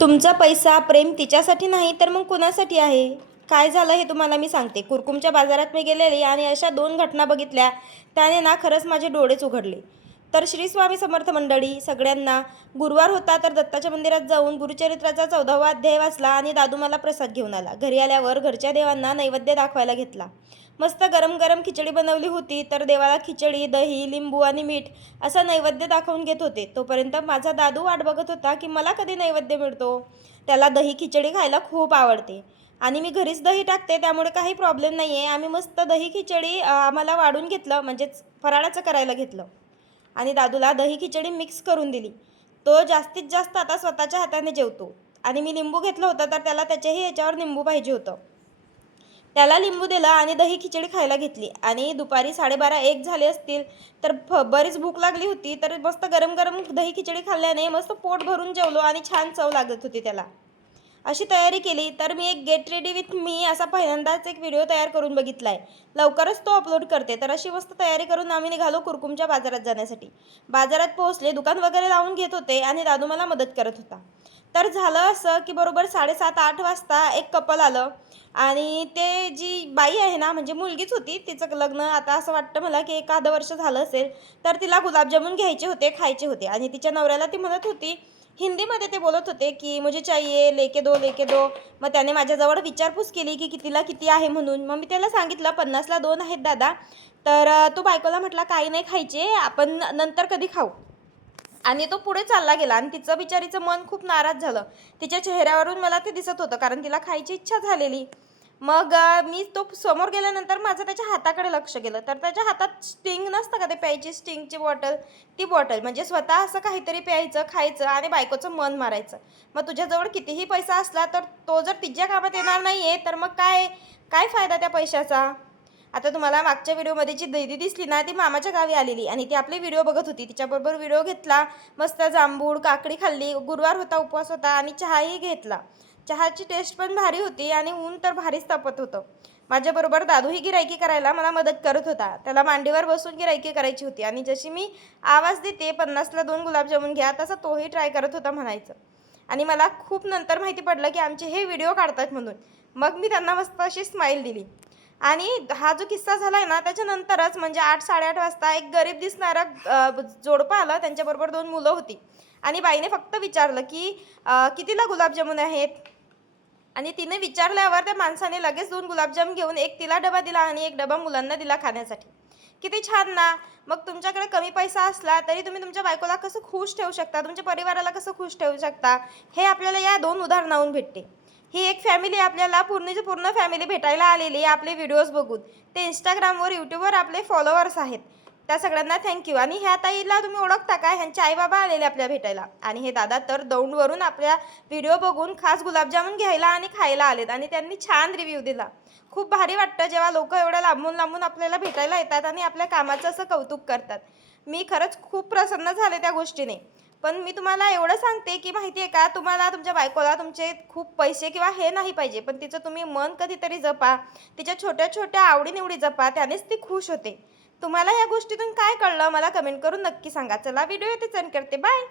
तुमचा पैसा प्रेम तिच्यासाठी नाही तर मग कुणासाठी आहे? काय झालं हे तुम्हाला मी सांगते. कुरकुमच्या बाजारात मी गेलेली आणि अशा 2 घटना बघितल्या, त्याने ना खरंच माझे डोळेच उघडले. तर श्री स्वामी समर्थ मंडळी सगळ्यांना, गुरुवार होता तर दत्ताच्या मंदिरात जाऊन गुरुचरित्राचा 14वा अध्याय वाचला आणि दादू मला प्रसाद घेऊन आला. घरी आल्यावर घरच्या देवांना नैवेद्य दाखवायला घेतला. मस्त गरम गरम खिचडी बनवली होती, तर देवाला खिचडी, दही, लिंबू आणि मीठ असा नैवेद्य दाखवून घेत होते. तोपर्यंत माझा दादू वाट बघत होता की मला कधी नैवेद्य मिळतो. त्याला दही खिचडी खायला खूप आवडते आणि मी घरीच दही टाकते, त्यामुळे काही प्रॉब्लेम नाही आहे. आम्ही मस्त दही खिचडी आम्हाला वाढून घेतलं, म्हणजेच फराळाचं करायला घेतलं आणि दादूला दही खिचडी मिक्स करून दिली. तो जास्तीत जास्त आता स्वतःच्या हाताने जेवतो आणि मी लिंबू घेतलं होतं, तर त्याला त्याच्याही ह्याच्यावर लिंबू पाहिजे होतं. त्याला लिंबू दिला आणि दही खिचडी खायला घेतली आणि दुपारी 12:30-1 झाले असतील, तर बरीच भूक लागली होती. तर मस्त गरम गरम दही खिचडी खाल्ल्याने मस्त पोट भरून जेवलो आणि छान चव लागत होती त्याला. अशी तयारी केली. तर मी एक गेट रेडी विथ मी असा पहिल्यांदाच एक व्हिडिओ तयार करून बघितला आहे. लवकरच तो अपलोड करते. तर अशी मस्त तयारी करून आम्ही निघालो कुरकुमच्या बाजारात जाण्यासाठी. बाजारात पोहोचले, दुकान वगैरे लावून घेत होते आणि दादू मला मदत करत होता. तर झालं असं की बरोबर 7:30-8 वाजता एक कपल आलं आणि ते जी बाई आहे ना, म्हणजे मुलगीच होती, तिचं लग्न आता असं वाटतं मला की 1 वर्ष झालं असेल. तर तिला गुलाबजामुन घ्यायचे होते, खायचे होते आणि तिच्या नवऱ्याला ती म्हणत होती, हिंदीमध्ये ते बोलत होते की मुझे चाहिए, लेके दो, लेके दो. मग त्याने माझ्याजवळ विचारपूस केली की कितीला किती आहे म्हणून. मग मी त्याला सांगितलं 50ला 2 आहेत दादा. तर तो बायकोला म्हटला काही नाही खायचे, आपण नंतर कधी खाऊ. आणि तो पुढे चालला गेला आणि तिचं बिचारीचं मन खूप नाराज झालं. तिच्या चेहऱ्यावरून मला ते दिसत होतं, कारण तिला खायची इच्छा झालेली. मग मी तो समोर गेल्यानंतर माझं त्याच्या हाताकडे लक्ष गेलं. तर त्याच्या हातात स्टिंग नसतं का, ते प्यायची स्टिंगची बॉटल, ती बॉटल. म्हणजे स्वतः असं काहीतरी प्यायचं, खायचं आणि बायकोचं मन मारायचं. मग तुझ्याजवळ कितीही पैसा असला तर तो जर तिच्या कामात येणार नाही आहे, तर मग काय काय फायदा त्या पैशाचा? आता तुम्हाला मागच्या व्हिडिओमध्ये जी दीदी दिसली ना, ती मामाच्या गावी आलेली आणि ती आपले व्हिडिओ बघत होती. तिच्याबरोबर व्हिडिओ घेतला, मस्त जांभूळ काकडी खाल्ली, गुरुवार होता, उपवास होता आणि चहाही घेतला. चहाची टेस्ट पण भारी होती आणि ऊन तर भारीच तापत होतं. माझ्याबरोबर दादूही गिरायकी करायला मला मदत करत होता. त्याला मांडीवर बसून गिरायकी करायची होती आणि जशी मी आवाज देते 50ला 2 गुलाबजामुन घ्या, तसा तोही ट्राय करत होता म्हणायचं. आणि मला खूप नंतर माहिती पडलं की आमचे हे व्हिडिओ काढतात म्हणून. मग मी त्यांना मस्त अशी स्माईल दिली. आणि हा जो किस्सा झाला आहे ना, त्याच्यानंतरच म्हणजे 8-8:30 वाजता एक गरीब दिसणारा जोडपं आलं. त्यांच्याबरोबर 2 मुलं होती आणि बाईने फक्त विचारलं की कितीला गुलाबजामुन आहेत? आणि तिने विचारल्यावर त्या माणसाने लगेच 2 गुलाबजाम घेऊन एक तिला डबा दिला आणि एक डबा मुलांना दिला खाण्यासाठी. किती छान ना. मग तुमच्याकडे कमी पैसा असला तरी तुम्ही तुमच्या बायकोला कसं खुश ठेवू शकता, तुमच्या परिवाराला कसं खुश ठेवू शकता, हे आपल्याला या 2 उदाहरणावरून भेटते. ही एक फॅमिली आपल्याला पूर्णची पूर्ण फॅमिली भेटायला आलेली आहे आपले व्हिडिओज बघून. ते इंस्टाग्रामवर, यूट्यूबवर आपले फॉलोअर्स आहेत. त्या सगळ्यांना थँक्यू. आणि ह्या ताईला तुम्ही ओळखता का? ह्यांचे आईबाबा आलेले आपल्या भेटायला आणि हे दादा तर दौंडवरून आपल्या व्हिडिओ बघून खास गुलाबजामुन घ्यायला आणि खायला आलेत आणि त्यांनी छान रिव्ह्यू दिला. खूप भारी वाटतं जेव्हा लोक एवढ्या लांबून लांबून आपल्याला भेटायला येतात आणि आपल्या कामाचं असं कौतुक करतात. मी खरंच खूप प्रसन्न झाले त्या गोष्टीने. पण मी तुम्हाला एवढं सांगते की माहिती आहे का, तुम्हाला तुमच्या बायकोला तुमचे खूप पैसे किंवा हे नाही पाहिजे, पण तिचं तुम्ही मन कधीतरी जपा, तिच्या छोट्या छोट्या आवडीनिवडी जपा, त्यानेच ती खुश होते. तुम्हाला या गोष्टीतून काय कळलं मला कमेंट करून नक्की सांगा. चला व्हिडिओ इथे सेंड करते. बाय.